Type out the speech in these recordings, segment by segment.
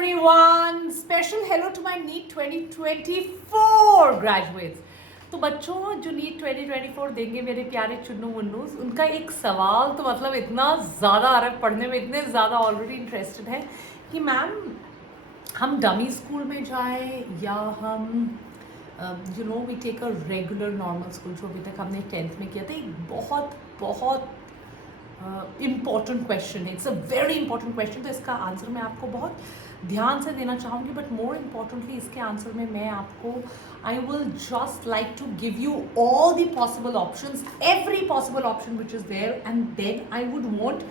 everyone. Special hello to my NEET 2024 graduates. तो बच्चों जो नीट 2024 देंगे मेरे प्यारे चुन्नू मुन्नूस, उनका एक सवाल तो मतलब इतना ज़्यादा आ रहा है, पढ़ने में इतने ज़्यादा ऑलरेडी इंटरेस्टेड है कि मैम हम डमी स्कूल में जाएं या हम we take a regular normal school जो अभी तक हमने 10th में किया था। एक बहुत बहुत इम्पॉर्टेंट क्वेश्चन है, it's a very important question. तो इसका आंसर मैं आपको बहुत ध्यान से देना चाहूँगी, बट मोर इम्पॉर्टेंटली इसके आंसर में मैं आपको I will just like to give you all the possible options, every possible option which is there, and then I would want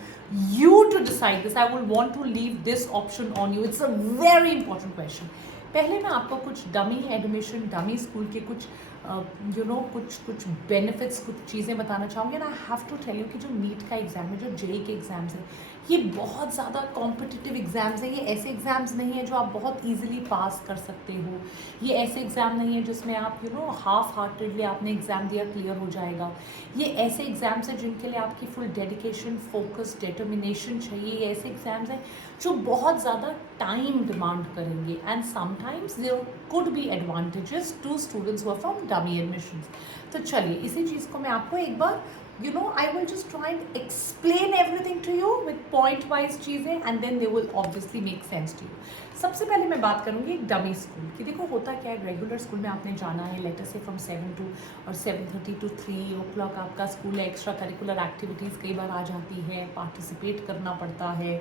you to decide this. I will want to leave this option on you. It's a very important question. पहले मैं आपको कुछ dummy admission, dummy school के कुछ कुछ benefits, कुछ चीज़ें बताना चाहूँगी। And I have to tell you कि जो नीट का एग्ज़ाम है, जो जेई के एग्ज़ाम्स हैं, ये बहुत ज़्यादा कॉम्पिटिटिव एग्ज़ाम्स हैं। ये ऐसे एग्ज़ाम्स नहीं है जो आप बहुत ईजिली पास कर सकते हो। ये ऐसे एग्ज़ाम नहीं है जिसमें आप हाफ हार्टेडली आपने एग्ज़ाम दिया क्लियर हो जाएगा। ये ऐसे एग्ज़ाम्स हैं जिनके लिए आपकी फुल डेडिकेशन, फोकस, डिटर्मिनेशन चाहिए। ये ऐसे एग्ज़ाम्स हैं जो बहुत ज़्यादा टाइम डिमांड करेंगे, and sometimes there could be advantages to students who are from dummy admissions. तो चलिए इसी चीज़ को मैं आपको एक बार I will just try and explain everything to you with point wise चीज़ें, and then they will obviously make sense to you. सबसे पहले मैं बात करूँगी डमी स्कूल की। देखो होता क्या है, रेगुलर स्कूल में आपने जाना है, लेटर से फ्रॉम 7 to और 7:30 to 3 o'clock आपका स्कूल है। एक्स्ट्रा करिकुलर एक्टिविटीज़ कई बार आ जाती है, पार्टिसिपेट करना पड़ता है।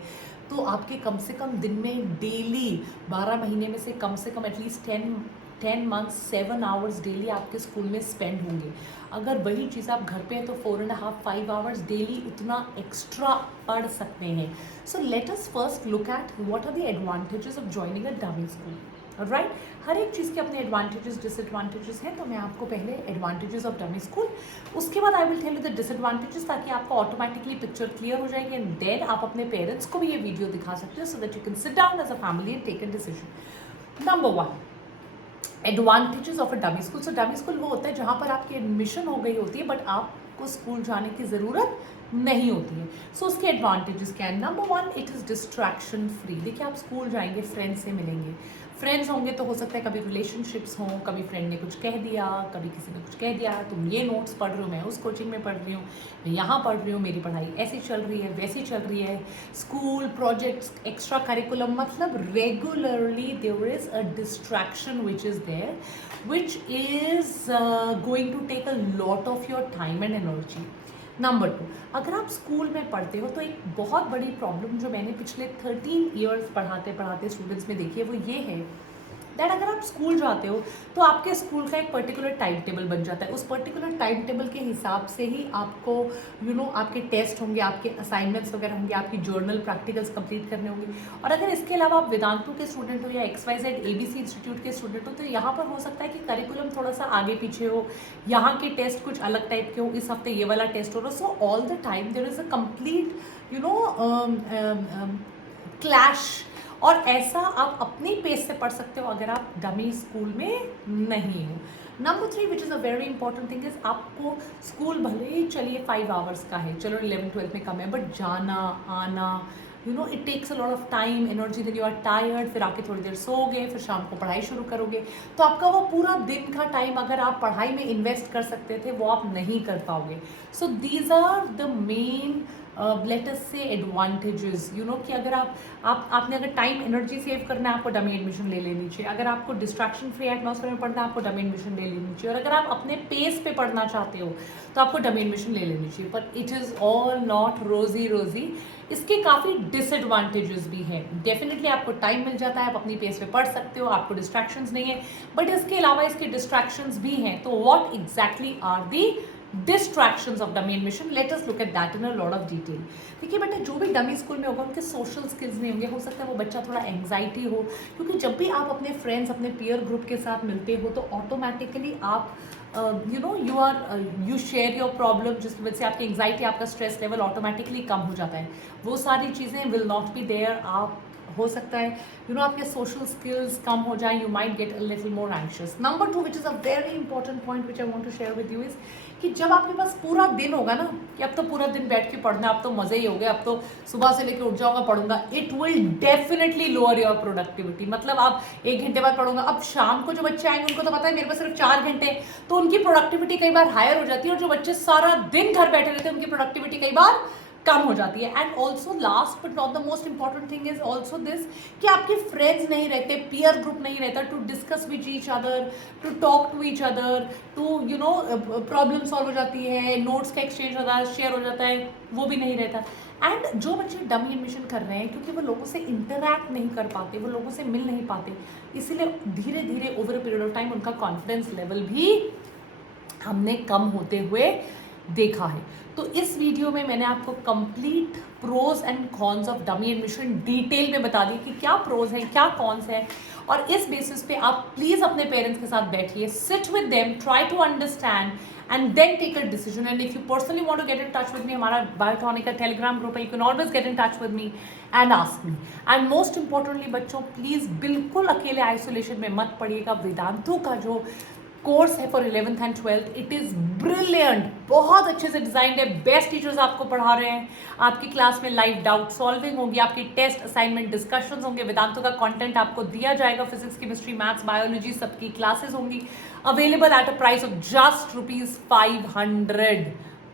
तो आपके कम से कम दिन में डेली 12 महीने में से कम एटलीस्ट 10 months 7 hours डेली आपके स्कूल में स्पेंड होंगे। अगर वही चीज़ आप घर पे है तो 4.5-5 hours डेली उतना एक्स्ट्रा पढ़ सकते हैं। So let us first look at what are the advantages of joining a dummy school. Right, हर एक चीज़ के अपने एडवांटेजेस, डिसएडवांटेजेस हैं। तो मैं आपको पहले एडवांटेजेस ऑफ डमी स्कूल, उसके बाद I will tell you the disadvantages, ताकि आपको ऑटोमेटिकली पिक्चर क्लियर हो जाएगी, एंड देन आप अपने पेरेंट्स को भी ये वीडियो दिखा सकते हो so that you can sit down as a family and take a decision. Number 1, advantages of a dummy school. So dummy school वो होता है जहाँ पर आपकी एडमिशन हो गई होती है बट आपको स्कूल जाने की ज़रूरत नहीं होती है। सो उसके एडवांटेजेस क्या है? Number 1, it is distraction free. देखिए आप स्कूल जाएंगे, फ्रेंड्स से मिलेंगे, फ्रेंड्स होंगे तो हो सकता है कभी रिलेशनशिप्स हों, कभी फ्रेंड ने कुछ कह दिया, कभी किसी ने कुछ कह दिया, तुम ये नोट्स पढ़ रहे हो, मैं उस कोचिंग में पढ़ रही हूँ, मैं यहाँ पढ़ रही हूँ, मेरी पढ़ाई ऐसी चल रही है, वैसी चल रही है। स्कूल प्रोजेक्ट्स, एक्स्ट्रा करिकुलम, मतलब regularly there is a distraction which is there, which is going to take a lot of your time and energy. Number 2, अगर आप स्कूल में पढ़ते हो तो एक बहुत बड़ी प्रॉब्लम जो मैंने पिछले 13 ईयर्स पढ़ाते पढ़ाते स्टूडेंट्स में देखी है वो ये है दैट अगर आप स्कूल जाते हो तो आपके स्कूल का एक पर्टिकुलर टाइम टेबल बन जाता है। उस पर्टिकुलर टाइम टेबल के हिसाब से ही आपको आपके टेस्ट होंगे, आपके असाइनमेंट्स वगैरह होंगे, आपकी जर्नल प्रैक्टिकल्स कंप्लीट करने होंगे। और अगर इसके अलावा आप वेदांतु के स्टूडेंट हो या XYZ ABC इंस्टीट्यूट के स्टूडेंट हो तो यहाँ पर हो सकता है कि करिकुलम थोड़ा सा आगे पीछे हो, यहाँ के टेस्ट कुछ अलग टाइप के हो, इस हफ्ते ये वाला टेस्ट हो रहा। So all the time there is a complete clash, और ऐसा आप अपनी पेस से पढ़ सकते हो अगर आप डमी स्कूल में नहीं हो। Number 3, which is a very important thing, is आपको स्कूल भले ही चलिए 5 hours का है, चलो 11th-12th में कम है, बट जाना आना it takes a lot of time, energy, then you are tired, फिर आके थोड़ी देर सोओगे, फिर शाम को पढ़ाई शुरू करोगे। तो आपका वो पूरा दिन का टाइम अगर आप पढ़ाई में इन्वेस्ट कर सकते थे वो आप नहीं कर पाओगे। So these are the main let us say advantages, कि अगर आपने अगर टाइम एनर्जी सेव करना है आपको डमी एडमिशन ले लेनी चाहिए। अगर आपको डिस्ट्रैक्शन फ्री एटमॉस्फेयर में पढ़ना है आपको डमी एडमिशन ले लेनी चाहिए। और अगर आप अपने पेस पे पढ़ना चाहते हो तो आपको डमी एडमिशन ले लेनी चाहिए। But it is all not रोजी। इसके काफ़ी डिसएडवांटेजेस भी हैं। डेफिनेटली आपको टाइम मिल जाता है, आप अपनी पेस पे पढ़ सकते हो, आपको डिस्ट्रैक्शंस नहीं है, बट इसके अलावा इसके डिस्ट्रैक्शंस भी हैं। तो what exactly are the distractions of dummy admission? Let us look at that in a lot of detail. देखिए बेटा, जो भी डमी स्कूल में होगा उनके सोशल स्किल्स नहीं होंगे। हो सकता है वो बच्चा थोड़ा एंग्जाइटी हो, क्योंकि जब भी आप अपने फ्रेंड्स, अपने पीयर ग्रुप के साथ मिलते हो तो ऑटोमेटिकली आप यू शेयर योर प्रॉब्लम, जिसकी वजह से आपकी एंग्जाइटी, आपका स्ट्रेस लेवल ऑटोमेटिकली कम हो जाता है। वो सारी चीज़ें विल नॉट बी देयर। आप हो सकता है आपके सोशल स्किल्स कम हो जाए, you might get a little more anxious. Number 2 which is a very important point which I want to share with you is कि जब आपके पास पूरा दिन होगा ना कि अब तो पूरा दिन बैठ के पढ़ना, अब तो मज़े ही हो गए, अब तो सुबह से लेकर उठ जाऊंगा पढ़ूंगा, it will definitely lower your productivity. मतलब आप 1 घंटे बाद पढ़ूंगा, अब शाम को जो बच्चे आएंगे उनको तो पता है मेरे पास सिर्फ 4 घंटे, तो उनकी प्रोडक्टिविटी कई बार हायर हो जाती है, और जो बच्चे सारा दिन घर बैठे रहते हैं उनकी प्रोडक्टिविटी कई बार कम हो जाती है. And also last but not the most important thing is also this कि आपके फ्रेंड्स नहीं रहते, पीयर ग्रुप नहीं रहता to discuss which each other, to talk to each other, to problem solve हो जाती है, नोट्स का एक्सचेंज होता है, शेयर हो जाता है, वो भी नहीं रहता. एंड जो बच्चे डमी एडमिशन कर रहे हैं क्योंकि वो लोगों से इंटरैक्ट नहीं कर पाते, वो लोगों से मिल नहीं पाते, इसीलिए धीरे धीरे over a period of time उनका कॉन्फिडेंस लेवल भी हमने कम होते हुए देखा है. तो इस वीडियो में मैंने आपको complete pros and cons of dummy admission detail में बता दी कि क्या प्रोज हैं, क्या कॉन्स हैं, और इस बेसिस पे आप प्लीज अपने पेरेंट्स के साथ बैठिए, sit with them, try to understand and then take a decision. And if you personally want to get in touch with me, हमारा बायोटॉनिक का टेलीग्राम ग्रुप है, you can always get in touch with me and ask me. And most importantly बच्चों, please बिल्कुल अकेले isolation में मत पड़िएगा. वेदांतु का जो कोर्स है for 11th and 12th, it is brilliant, बहुत अच्छे से डिजाइंड है, बेस्ट टीचर्स आपको पढ़ा रहे हैं, आपकी क्लास में लाइव डाउट सॉल्विंग होगी, आपकी टेस्ट असाइनमेंट डिस्कशंस होंगे, वेदांतों का कंटेंट आपको दिया जाएगा, फिजिक्स केमिस्ट्री मैथ्स बायोलॉजी सबकी क्लासेस होंगी, available at a price of just ₹500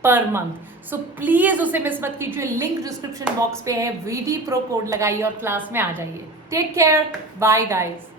per month. So please उसे मिस मत कीजिए, लिंक डिस्क्रिप्शन बॉक्स पे है, VD Pro कोड लगाइए और क्लास में आ जाइए. Take care, bye guys.